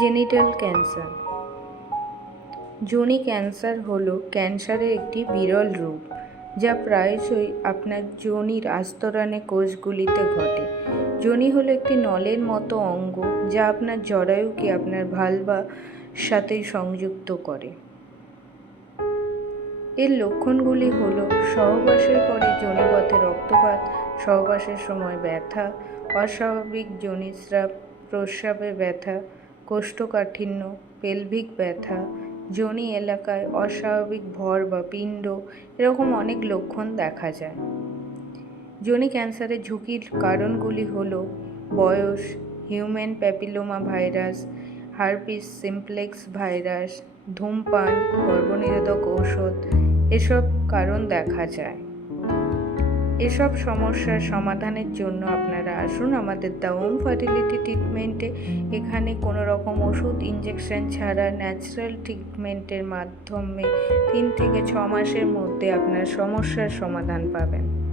Genital cancer. যোনি cancer হলো ক্যান্সারের একটি বিরল রূপ, যা প্রায়শই আপনার যোনির আস্তরণে কোষগুলিতে ঘটে। যোনি হলো একটি নলের মতো অঙ্গ, যা আপনার জরায়ুকে আপনার ভালভার সাথে সংযুক্ত করে। এর লক্ষণগুলি হল সহবাসের পরে যোনিপথে রক্তপাত, সহবাসের সময় ব্যথা, অস্বাভাবিক যোনিস্রাব, প্রস্রাবে ব্যথা, কোষ্ঠকাঠিন্য, পেলভিক ব্যথা, যোনি এলাকায় অস্বাভাবিক ভর বা পিণ্ড, এরকম অনেক লক্ষণ দেখা যায়। যোনি ক্যান্সারের ঝুঁকির কারণগুলি হল বয়স, human papilloma virus, herpes simplex virus, ধূমপান, গর্ভনিরোধক ঔষধ, এসব কারণ দেখা যায়। এসব সমস্যার সমাধানের জন্য আপনারা আসুন আমাদের দ্য হোম ফার্টিলিটি ট্রিটমেন্টে। এখানে কোনো রকম ওষুধ ইঞ্জেকশন ছাড়া ন্যাচারাল ট্রিটমেন্টের মাধ্যমে 3 থেকে 6 মাসের মধ্যে আপনার সমস্যার সমাধান পাবেন।